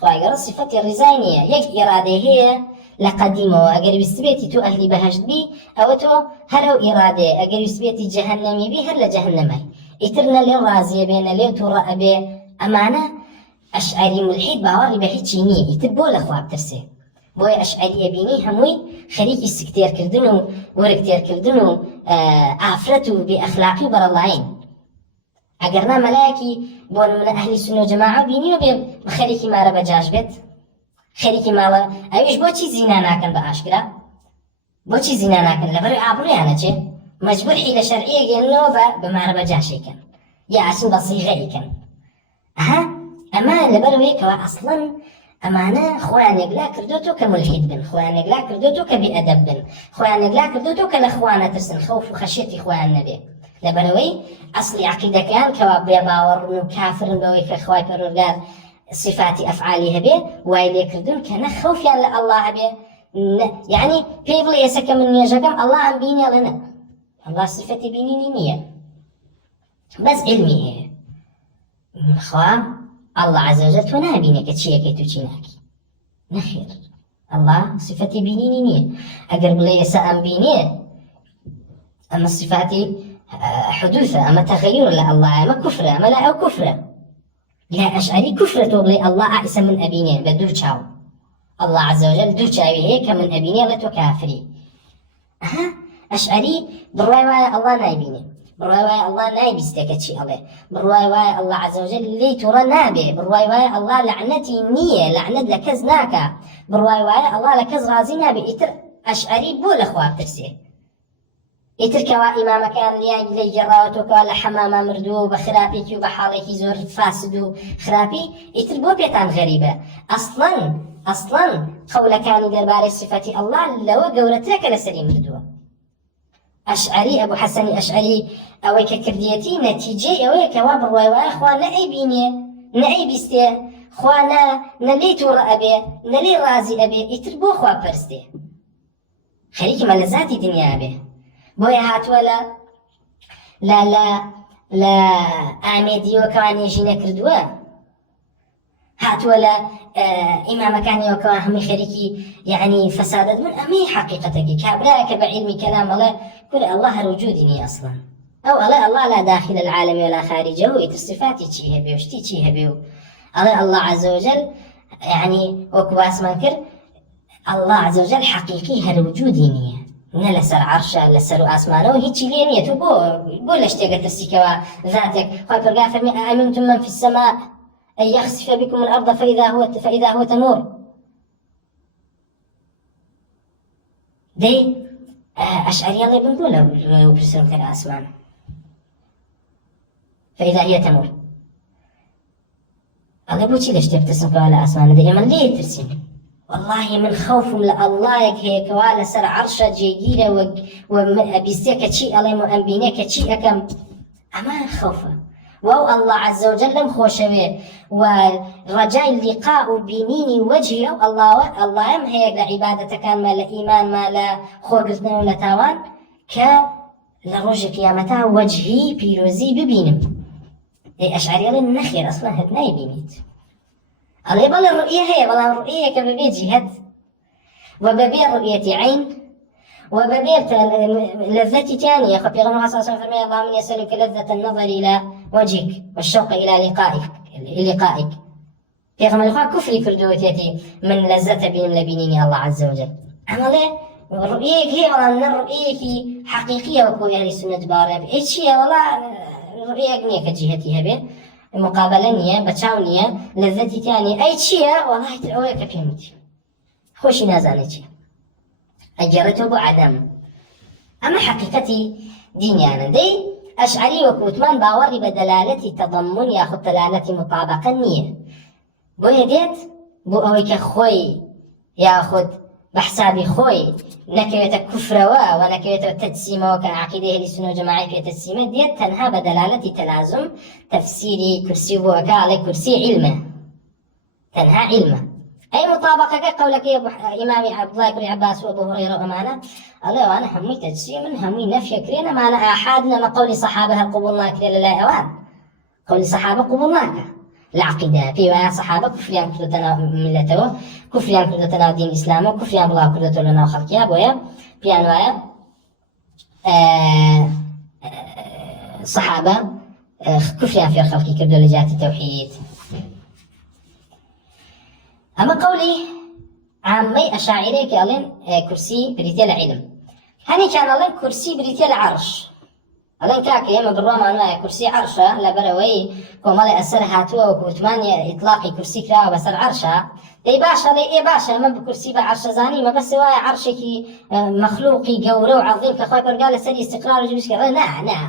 خواي جبر صفة الرزاينية يك إرادة هي لقديمه أجر بسبيتي تو أهلي بهجت بي أو تو هلو إرادة أجر بسبيتي جهنمي بي هل جهنمي إترنا للرازية بين اللي ترى أبي أمانة أشعري ملحد باوەڕی بە هیچی نییە، ئیتر بۆ لە خوا بترسێ، بۆیە ئەشعەری ئەبینی هەمووی خەریکی سکتێرکردن و وەرەکتێرکردن و ئافرەت و بێئەخلاقی و بەرەڵاین. ئەگەرنا مەلایەکی بۆ نمونە ئەهلی سونە و جەماعە بینیوە بێ خەریکی مارە بەجاش بێت، خەریکی ماڵە ئەویش بۆچی زینا ناکەن بە ئاشکرا؟ بۆچی زینا ناکەن؟ لەبەرەوەی ئابڕوویانە چێ؟ مەجبوور حیلە شەرعیە گێننەوە بە مارە بەجاشێکن یا ئاچن بە سیغەیکن. ئەمە لەبەرەوەی کەوا ئەسڵەن ئەمانە خۆیان یەکلا کردوتەوە کە مولحید بن، خۆیان یەکلا کردوتەوە کە بێئەدەب بن، خۆیان یەکلا کردوتەوە کە لە خوا نەترسن، خەوف و خەشیەتی خۆیان نەبێ. لەبەرەوەی ئەسڵی عەقیدەکەیان کەوا بێباوەڕن و کافرن بەوەی کە خوای پەروەردگار صفاتی ئەفعالی هەبێ وای لێکردون کە نە خەوفیان لە ئەڵڵا هەبێ، یعنی پێی بڵێ ئێستا کە من نوێژەکەم ئەڵڵا ئەم بینی ئەڵێ نە، ئەڵڵا صفەتی بینینی نییە، بەس علمی هەیە. خوا الله عز وجل تو نابینه که چیه که تو چی ناکی، نخیر الله صفتی بینینی نیه. اگر بڵێ ئێستا ئەم بینیە ئەمە صفاتی حدوثە، ئەمە تەغەیور لە الله، ئەمە کوفرە، ئەمە لا ئەو کوفرە. لا ئەشعەری کوفرە تۆ بڵێ الله ئائسە من ئەبینێ بە دوو چاو، الله عز وجل دوو چاوی هەیە کە من ئەبینێ لە تۆ کافری. ئەشعەری بڕوای وایە الله نایبینێ، بڕوای وایە الله نایبیستێ کە چی ئەڵێ، بڕوای وایە الله عز وجل لێی تووڕە نابێ، بڕوای وایە الله لعنەتی نییە، لعنەت لە کەس ناکا، بڕوای وایە الله لە کەس ڕازی نابێ. ئیتر ئەشعەری بۆ لە خوا بترسێ، ئیتر کەوا ئیمامەکان لێی گێڕاوەتەوە لە حەماما مردووە و بە خراپێکی و بە حاڵێکی زۆر فاسد و خراپی، ئیتر بۆ پێتان غەریبە. ئەسڵەن قەولەکانی دەربارەی صفەتی الله لەوە گەورەترە کە لەسەری مردووە. أشعري أبو حسن أشعري أو ككرديتي نتيجة أو كوا برواي خوا نعيبيني نعيبستي خوانا نلي تور أبي نلي رازي أبي يتربو خوا برستي خليك ملذاتي دنيا أبي بويا هات ولا لا أعمدي وكوان يجينا كردوا هات ولا إمام كان يوكوا همي خريكي يعني فسادت من أمي حقيقتك كابراك بعلم كلام الله كل الله وجودني أصلا أو الله لا داخل العالم ولا خارجه يتصفاتي شيء هبي وشتي شيء هبي الله عز وجل يعني وكواس منكر الله عز وجل حقيقي هالوجودني نه لسر عرشه لسر آسمانه و هیچی لیه نیه تو بو لشتێگە ترسیکەوە ذاتێک خۆی پەرگا فەرمی ئەئەمنتم من في السماء أن يخسف بكم الأرض فإذا هو تمور دي أشعري الله بنقوله وبرسلم كلا أسمان فإذا هي تمور الله بوشي ليش تبتسم كلا أسمان دي من ليه ترسم والله من خوف الله هيك ولا سر عرشه جيجيره وبيستيك شيء الله مؤمنيك شيء كم أما خوفه واو الله عز وجل مخوشوي ورجاء اللقاء بينيني وجهه الله يم هيك لعبادته كان ما لإيمان ما لا خوغزنا ولا تاوان ك لروج قيامتها وجهي بيروزي ببينم اي أشعري الله النخير أصلا هتناي بينيت الله يبغى الرؤية هي والله الرؤية كببيت جهد وببير رؤية عين وببير لذتي ثانية خبي غنوها صلى الله عليه وسلم اللهم يسألك لذة النظر إلى وجهك والشوق إلى لقائك في غمال الخواه كفري كردوتيتي من لذة بين لبينيني الله عز وجل أما ليه الرؤية هي والله الرؤية حقيقية وكو أهل السنة بارب إيش هي والله الرؤية نية كجهتي هبه مقابلة نية بتشاو نية لذتي ثانية أي شيء والله تلعوه كفهمتي خوشي نازانتي أجرته بعدم أما حقيقتي ديني أنا دي أشعري وكوتمان باوري بدلالتي تضمن ياخذ دلالتي مطابقة نية بو يديت بو أويك خوي ياخذ بحسابي خوي نكوية كفروا ونكوية تجسيمة وكعقيدة السنة جماعية في تجسيمة ديت تنها بدلالة تلازم تفسيري كرسي وكا على كرسي علمه تنها علمه أي مطابقة قولك يا إمام عبد الله بن عباس وأبو هريرة وأمانة الله وأنا همي تجسيم همي نفي كرينا ما أنا أحادنا ما قول صحابها قبولنا كرينا لا أوان قول صحابة قبولناك العقيدة في صحابة كفريان كردتنا ملته كفريان كردتنا دين الإسلام وكفريان الله كردتنا لنا خلقيا بويا بيانوايا صحابة كفريان في خلقي كردو لجات التوحيد أما قولي عامي أشاعري كالين كرسي بريتيل علم هني كان لين كرسي بريتيل عرش ألين كاكي ما بالروما أنواع كرسي عرشة لبروي كومالي أسر هاتوا وكوتمان إطلاقي كرسي كراو بس العرشة دي باشا لي إيه باشا ما بكرسي بعرشة زاني ما بس واي عرشكي مخلوقي قورو عظيم كخوي برقال سري استقرار وجبش كذا نا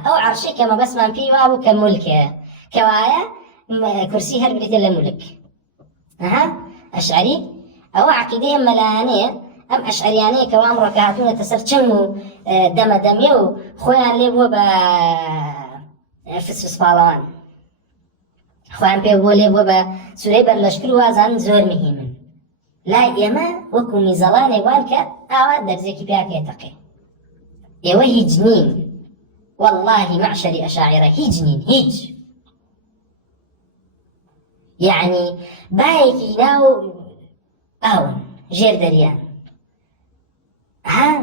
أو عرشي كما بس ما فيه وابو كملك كوايا كرسي هر بريتيل الملك أشعري أو عقيدهم ملانية أم أشعريانية كوام ركعتون تسرچنو دميو خوان ليبو با فسفس بالوان خوان بيبو ليبو با سوري برلشكر وازان زور مهمن لا يما وكو ميزالان يوان كأوا درزيكي بياك يتقي يوا هجنين والله معشري أشاعرة هجنين هج يعني بايكي ناو أون جير دريان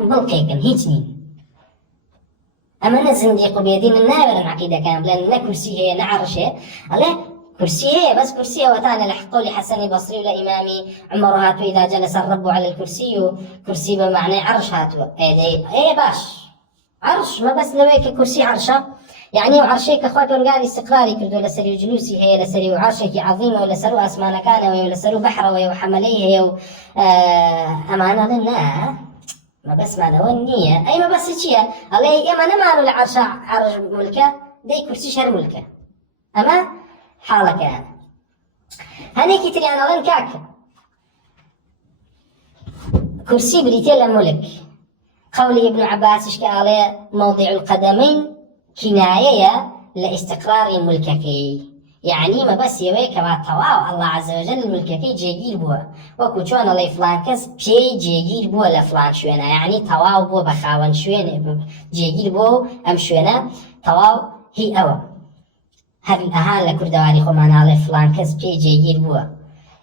بلقيكن هيجنين أما نزنديق بيدين النابر عقيدة كامل لأن كرسي هي نعرشه الله كرسي هي بس كرسي وتاني لحقولي حسن بصري لإمامي عمر هاتو إذا جلس الرب على الكرسي كرسي بمعنى عرش هاتو ايه باش عرش ما بس لويك كرسي عرشه يعني وعرشيك أخوات ورقال استقراري كردو لسري جلوسي هي لسري وعرشيك عظيمة ولسرو أسمان كان ولسرو بحر وحمليه أمانة لنا ما بس ما نونية أي ما بس شيء الله إما نمانو العرش عرش ملكة دي كرسي شهر ملكة أما حالك يعني هني كتري أنا لن كاك كرسي بريتيل ملك قولي ابن عباس إشكال عليه موضع القدمين كناية لاستقرار ملككي يعني ما بس يوي كما تواو الله عز وجل ملككي جيجير بوا وكو چون الله فلان كس بي جيجير بوا لفلان شوينه يعني تواو بوا بخاون شوينه جيجير بوا ام شوينه تواو هي أوا هل أهان لكردواني خمان على فلان كس بي جيجير بوا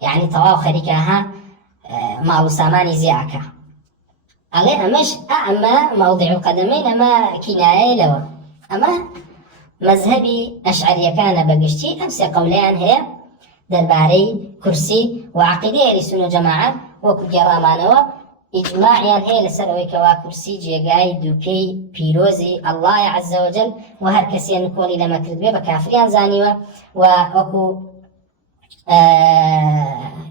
يعني تواو خريكاها مع ساماني زياكا عليه أمش أما موضع القدمين أما كناية لو أما مذهبي أشعري كان بقشتي أمس قولان هي درباري كرسي وعقيدة أهل السنة جماعة وكجرا مانوا إجماعيا هي لسروي كوا كرسي جيجاي دوكي بيروزي الله عز وجل وهر كسي نقولي لما كذبه بكافريان زانيوا وأكو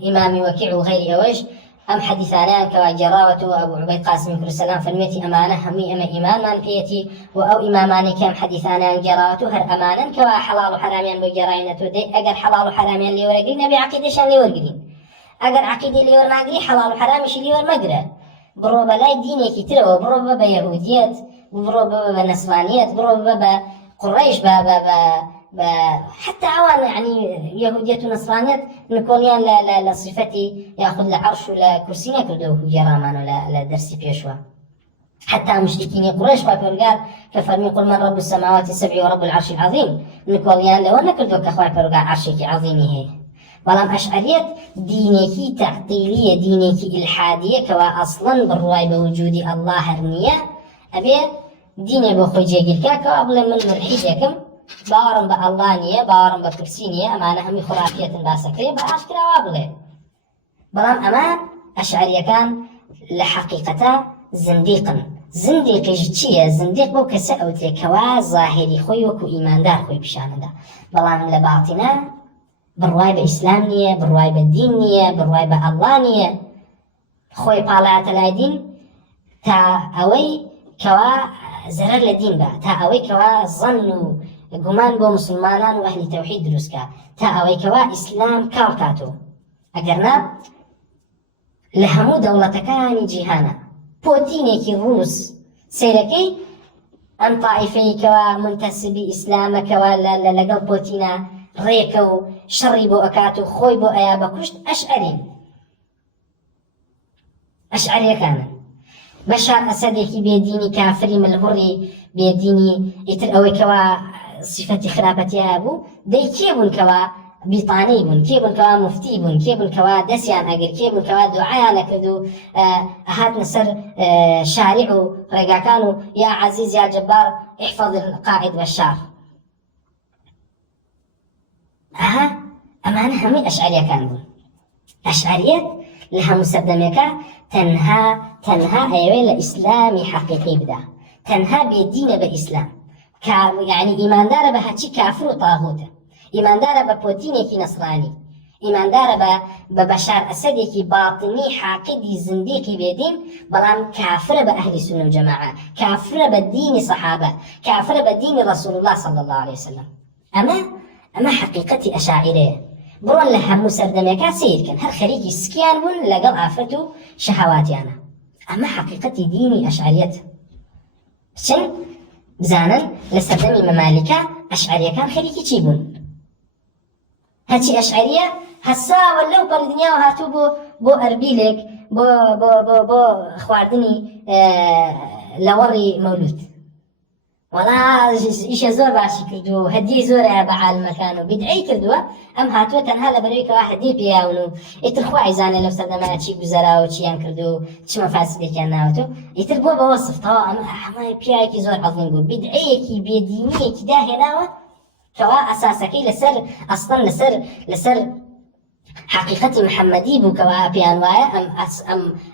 إمامي وكيع وغير أوج أم حديثانان كوا جراوة أبو عبيد قاسم كل السلام فرميتي أمانة همي أما إمامان بيتي وأو إمامان كام حديثانان جراوة هر أمانا كوا حلال وحراميان بجراينة دي أجر حلال وحراميان اللي ورقين أبي عقيدة اللي ورقين أجر عقيدة اللي ورناقري حلال وحرامش اللي ورمقرة بروبا لا ديني كتير وبروبا بيهوديات وبروبا بنصرانيات بروبا بقريش حتى عوان يعني يهودية ونصرانية نقوليان لا صفتي ياخذ العرش ولا كرسي نكردوه جرامان ولا درسي بيشوا حتى مشركين قريش قال كفرمي قل من رب السماوات السبع ورب العرش العظيم نقوليان لو نكردوه كخوي قال عرشك عظيمي هي بلام أشعرية دينيكي تعطيلية دينيكي إلحادية كوا أصلا بالرواي بوجود الله هرنية أبي ديني بخوي جيجل كوا أبلا من مرحيجكم باورم بالله نية باورم بكرسي نية أمانة همي خرافية باسكرية بأشكرا وابلي بلام أما أشعرية كان لحقيقة زنديق جتشية زنديق بو كسأوتي كوا ظاهري خوي وكو إيمان دار خوي بشان دا بلام لباطنا برواي بإسلام نية برواي بالدين نية برواي بالله نية خوي بالات الدين تا أوي كوا زرر لدين با تا أوي كوا ظنوا گومان بۆ مسلمانان و ئەهلی تەوحید دروستکە تا ئەوەی کەوا ئیسلام کاڵکاتۆ ئەگەرنا لە هەموو دەوڵەتەکانی جیهانە پۆتینێکی ڕووس سەیرەکەی ئەم تائیفەی کەوا منتەسبی ئیسلامەکەوا لەگەڵ پۆتینە ڕێکە و شەڕی بۆ ئەکات و خۆی بۆ ئەیا بەکوشت ئەشعەریەکانن بەشار ئەسەدێکی بێدینی کافری ملهوڕی بێدینی ئیتر ئەوەی کەوا صفەتی خراپەتیە بوو دەی کێ بوون کەوا بیتانی بوون کێ بوون کەوا مفتی بوون کێ بوون کەوا دەستیان ئەگر کێ بوون کەوا دوعایان ئەکرد و هاتنە سەر شارع و ڕێگاکان و یا عەزیز یا جەبار احفظ القائد بەشار ئەمانە هەمووی ئەشعەریەکان بوون ئەشعەریەت لە هەموو سەردەمێکە تەنها ئەوێ لە ئیسلامی حەقیقی بدا تەنها بێدینە بە ئیسلام يعني إيماندار بهاتشي كافر وطاغوت إيماندار ببوتينيكي نصراني إيماندار ببشار أسديكي باطني حاقدي زنديقي بيدين بلان كافر بأهل السنة والجماعة كافر بالدين صحابة كافر بالدين رسول الله صلى الله عليه وسلم أما حقيقتي أشاعرية برون لها مسردميكا سيد كان هر خريكي سكيان بون لقل آفرتو شهواتي أما حقيقتي ديني أشعرية شن بزانن لسردمي ممالكة أشعرية كان خريكي چي بون هاتي أشعرية هسا ولو بردنيا وهاتو بو أربيلك بو خواردني لوري مولود ولا إيش زور باشي كردو هدي زور بعال مكانو بدعي كردو أم هاتو تنها لبرويك واحد دي بياونو يترخوا عزاني لو سردما چي گزراو چيان كردو چي مفاسدي كان ناوتو يتربو بوصف طوا أما بياكي زور عظيم بو بدعيكي بيدينيكي داهي ناوة كوا أساسكي لسر أصلا لسر حقيقة محمدي بو كوا بيانوايا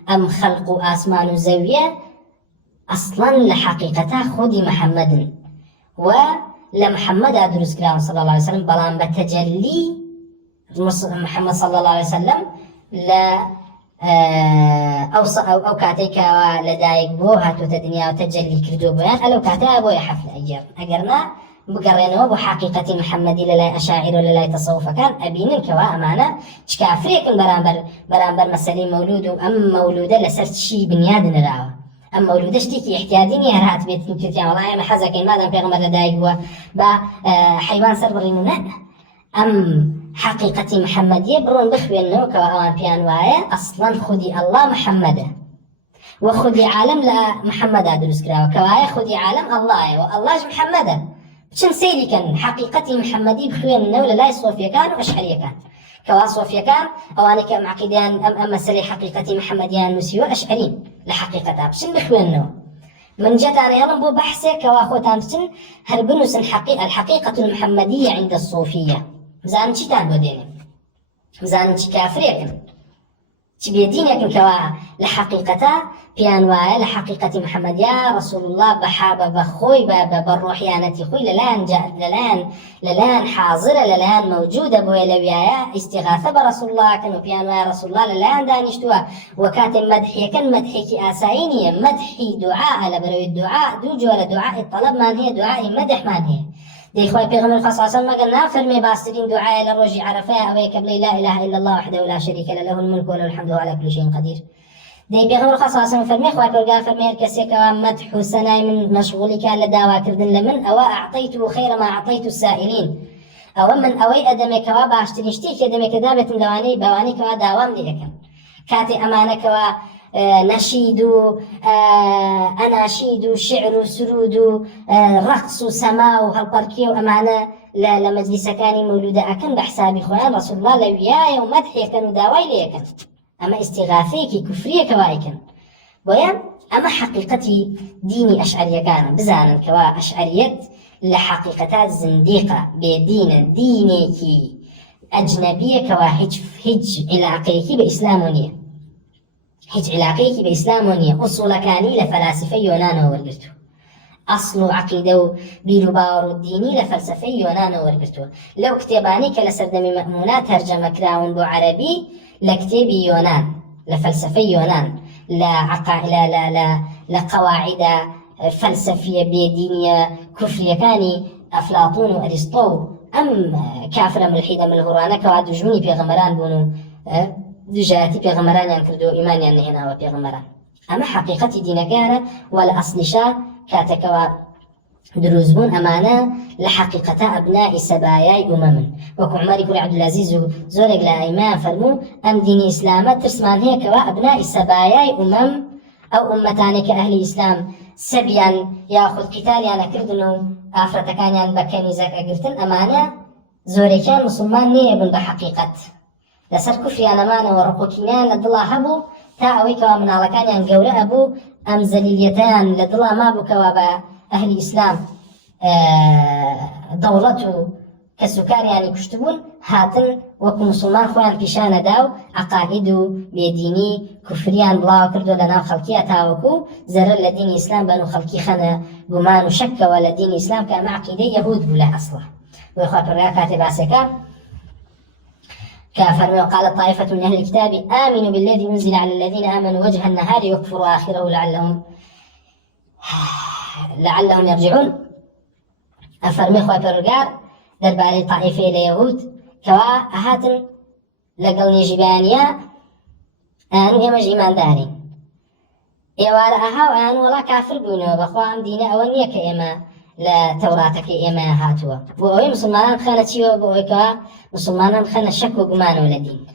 أم خلق آسمان زاوية أصلاً لحقيقتها خودي محمد ولمحمد أدرس كلام صلى الله عليه وسلم بلان بتجلي محمد صلى الله عليه وسلم لا أو كاتيك لدايك بوها تدنيا وتجلي كردو بيان ألو كاتا بويا حفل أجرنا بقرينه بحقيقة محمد للا أشاعر للا تصوف كان أبين كوا أمانة شكافريك برامبر مسألة مولود أم مولودة لسرت شي بنيادن راوة أم مولودش تيكي احتياجيني هرات بيت كنتي والله ما حزكين ماذا بيغمر لدايق هو حيوان سربرينونا أم حقيقة محمد يبرون بخوي إنه كوان بيانوايا أصلا خدي الله محمد وخدي عالم لا محمد أدرس كراوة كوايا خدي عالم الله والله محمد شن سيري كان حقيقة محمدي بخوي إنه لا يصوفي كان وأشعري كان كواصوفيا كان أواني كم عقيدان أم مسألة حقيقة محمديان نسيو أشعرين لحقيقتها بشن بخوانه من جت أنا يلا بو بحثه كواخوتان بشن هربنوسن الحقيقة المحمدية عند الصوفية مزان شتان بدينه مزان شي كافريكن تبيدينك كوا لحقيقته بيانوايا لحقيقة محمد يا رسول الله بحابة بخوي بالروحيانة خوي للان حاضرة للان موجودة بويلويايا استغاثة برسول الله كانوا بيانوايا رسول الله للان دانشتوا وكاتم مدحي كان مدحيك آساينية مدحي دعاء لبروي الدعاء دوجو لدعاء الطلب من هي دعاء مدح من هي دي خوي بيغمبر خاص عشان ما قلنا فرمي باسترين دعاء للرجي عرفاء أو يكبلي لا إله إلا الله وحده لا شريك له الملك وله الحمد على كل شيء قدير دي بيغمبر خاص عشان فرمي خوي بيرجع فرمي الكسيك مدح سناي من مشغولي كان لدعوة كردن لمن أو أعطيته خير ما أعطيت السائلين أو من أوي أدمي كوا باشتري اشتيك أدمي كذابة بواني كوا داوام ليكن كاتي أمانة كوا نشيد أناشيد شعر سرود رقص سماء وهالبركي وأمانة لمجلس كاني مولودة أكن بحساب إخوان رسول الله لوياي ومدحي كانوا داوي ليكن أما استغاثيكي كفرية كوايكن بويا أما حقيقتي ديني أشعرية كان بزانا كوا أشعرية لحقيقتات زنديقة بدين دينيكي أجنبية كوا هج علاقيكي بإسلامونية هج علاقيكي بإسلامونية أصول كاني لفلاسفة يونان ورقرتو أصل عقيدة بيروباور الديني لفلسفة يونان ورقرتو لو كتاباني كالسردمي مأمونات ترجمة كراون بو عربي لكتاب يونان لفلسفة يونان لقواعد فلسفية بيدينية كفرية كاني أفلاطون وأرسطو أم كافر ملحيدة من الهرانة كوادو جوني بيغمران بونو دجاتي بيغمران ينكردو إيمان هنا وبيغمران أما حقيقة دينكارة ولا أصلشا كاتكوا دروزبون أمانة لحقيقة أبناء سباياي أمم وكو عمر يقول عبد العزيز زورق لأيمان فرمو أم دين إسلام ترسمان هي كوا أبناء سباياي أمم أو أمتان كأهل إسلام سبيا ياخذ قتال يعني كردنو أفرتكان يعني بكنيزك أقرتن أمانة زوريكان مسلمان نيبن بحقيقة لسر كفري أنا مانا ورقوكينان لدلا هبو تاوي كوا من على كان يعني قورة أبو أم زليليتان لدلا ما بو كوا أهل الإسلام دولته كسكار يعني كشتبون هاتن وكو مسلمان خوان بيشان داو عقائدو بيديني كفريان بلاو كردو لنا خلقية تاوكو زر لدين إسلام بانو خلقي خنا قمان وشك ولا دين إسلام كما عقيدة يهود بلا أصلا ويخوات برغا كاتب عسكا كافر وقال طائفة من أهل الكتاب آمنوا بالذي أنزل على الذين آمنوا وجه النهار يكفروا آخره لعلهم يرجعون أفرمي خواه برغار درباري طائفة ليهود كوا أهاتن لقل نجبانيا آنو إيماج إيمان داري إيوار أها وآنو ولا كافر بينو بخوام دينا أولنيا كإيما لتوراتك إيما هاتوا بوئي مسلمان خانة شيو بوئي كوا مسلمان خانة شك وقمان ولدين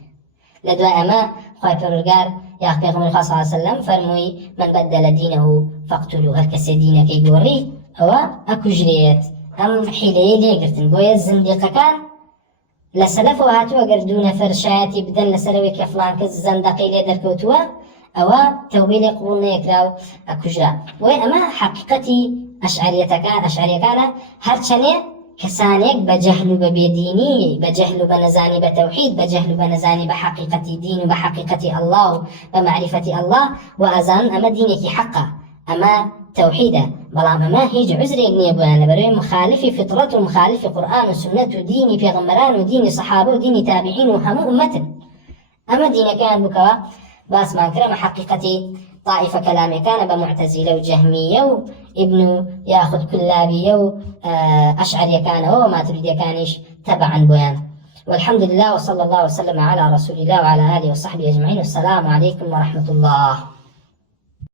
لدواء أما خواه برغار يا بيغمبر الله صلى الله عليه وسلم فرموي من بدل دينه فاقتلوا هالكسي دينك يقوري أو أكو جريت أم حيلي ليقرتن بويا الزنديقة كان لسلف وهاتوا قردون فرشاتي بدن لسلوي كفلان كز زندقي لي دركوتوا أو توبيلي قبولنا يكراو أكو جرا بويا أما حقيقتي أشعرية كان هرچنه كسانيك بجهل ببيديني بجهل بنزاني بتوحيد بجهل بنزاني بحقيقة دين وبحقيقة الله ومعرفة الله وأزان أما دينك حقا أما توحيدا بلام ما هيج عزري إني بيان بري مخالف فطرة مخالف قرآن وسنة ديني في غمران وديني صحابة وديني تابعين وهم أمة أما دين كان بكوا باس ما كرم حقيقتي طائفة كلامي كان بمعتزلة وجهمية وابن ياخذ كلابية وأشعرية كان هو ما تريد كانش تبعا بيان والحمد لله وصلى الله وسلم على رسول الله وعلى آله وصحبه أجمعين والسلام عليكم ورحمة الله.